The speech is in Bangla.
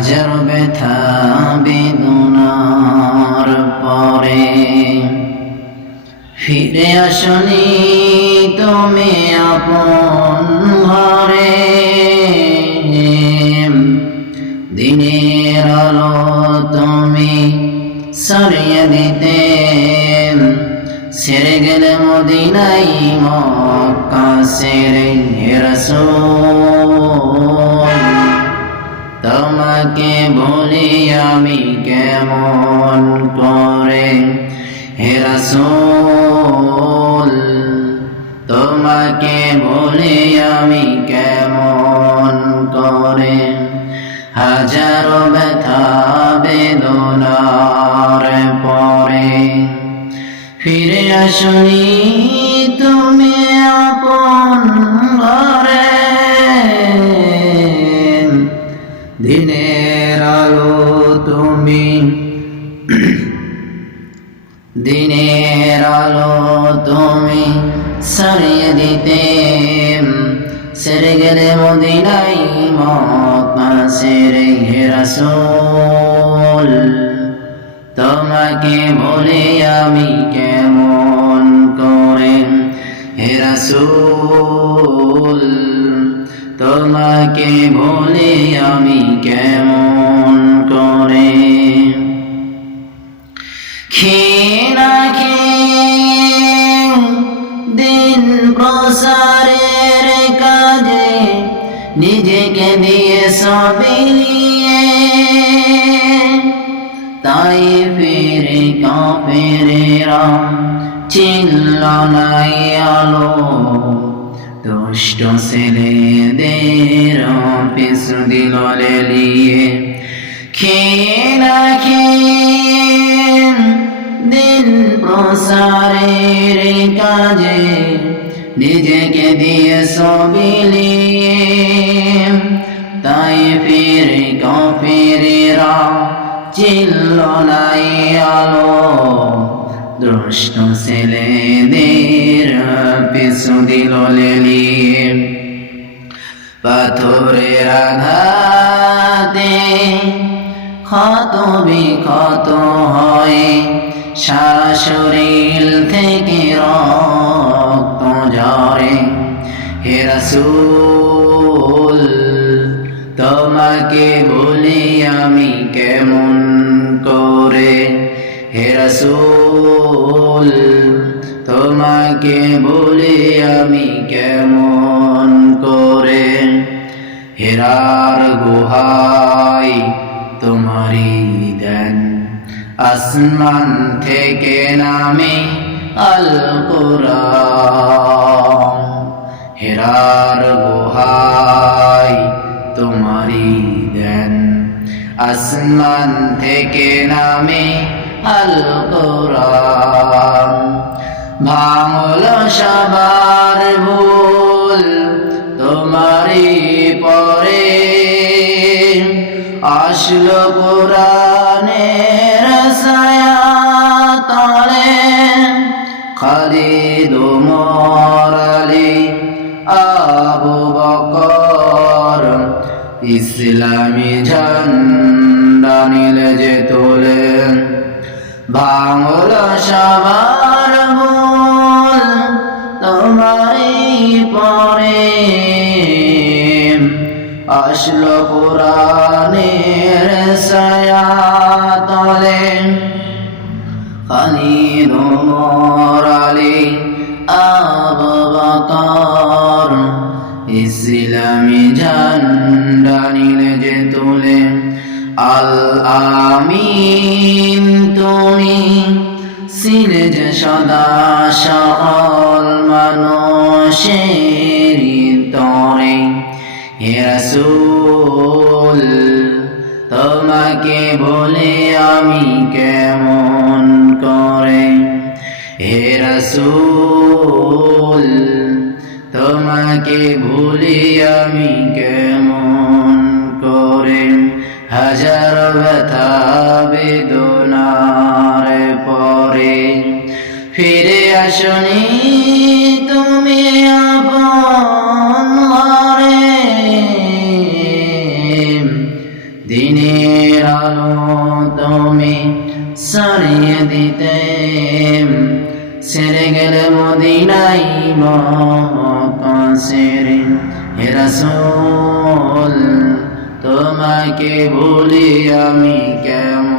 হাজার ব্যথা বেদনার পরে ফিরে আসনি তুমি আপন ঘরে। দিনের আলো তুমি সরিয়ে দিতে ছেড়ে গেলে মদিনাই মক্কা ছেড়ে হে রাসূল। তোমাকে বলি আমি কেমন করে হে রাসূল, তোমাকে বলি আমি কেমন করে। হাজারো ব্যথা বেদনার পরে ফিরে আসনি তুমি আপন ঘরে। দিনের আলো তুমি দিনের আলো তুমি সরিয়ে দিতে ছেড়ে গেলে মদিনাই মক্কা ছেড়ে হে রাসূল। তোমাকে বলে আমি কেমন করে হে রাসূল, তোমাকে বলে আমি কেমন করে। খেনা খেয়ে দিন প্রসারের কাজে নিজেকে দিয়ে সবিলিয়ে, তাই ফিরে কাফেরেরা চিনল নাই আলো। দুষ্ট ছেলেদের পিছু দিল লেলিয়ে। খেয়ে না খেয়ে দিন প্রসারের কাজে নিজেকে দিয়ে সবিলিয়ে, তাই ফিরে কাফেরেরা চিনল নাই আলো। দুষ্ট ছেলেদের পিছু দিল লেলিয়ে। পাথরের আঘাতে ক্ষত বিক্ষত হয় সারা শরীর থেকে রক্ত ঝরে হে রাসূল। তোমাকে বলি আমি কেমন করে হে রাসূল, তোমাকে বলি আমি কেমন করে। হেরার গুহায় তোমারি দেন আসমান থেকে নামে আল কুরআন। হেরার গুহায় তোমারি দেন আসমান থেকে নামে আল কুরআন। ভাঙল সবার ভুল তোমারি পরে, আসলো কুরআনের ছায়া তলে। খালিদ ওমর আলী আবু বকর ইসলামী ঝান্ডা নিলে যে তোলে। ভাঙল সবার ভুল তোমারি পরে, আসলো কুরআনের ছায়া তলে। খালিদ ওমর আলী আবু বকর ইসলামী ঝান্ডা নিলে যে তোলে। আল আমিন তুমি ছিলে যে সদা সকল মানুষের তরে হে রাসূল। তোমাকে বলে আমি কেমন করে হে রাসূল, তোমাকে ভুলি আমি কেমন করে। হাজার ব্যথা বেদনার পরে ফিরে আসনি তুমি আপন ঘরে। দিনে সরিয়ে দিতে ছেড়ে গেলে মদিনাই মকাসেরে হে রাসূল তোমাকে ভুলি আমি কেমন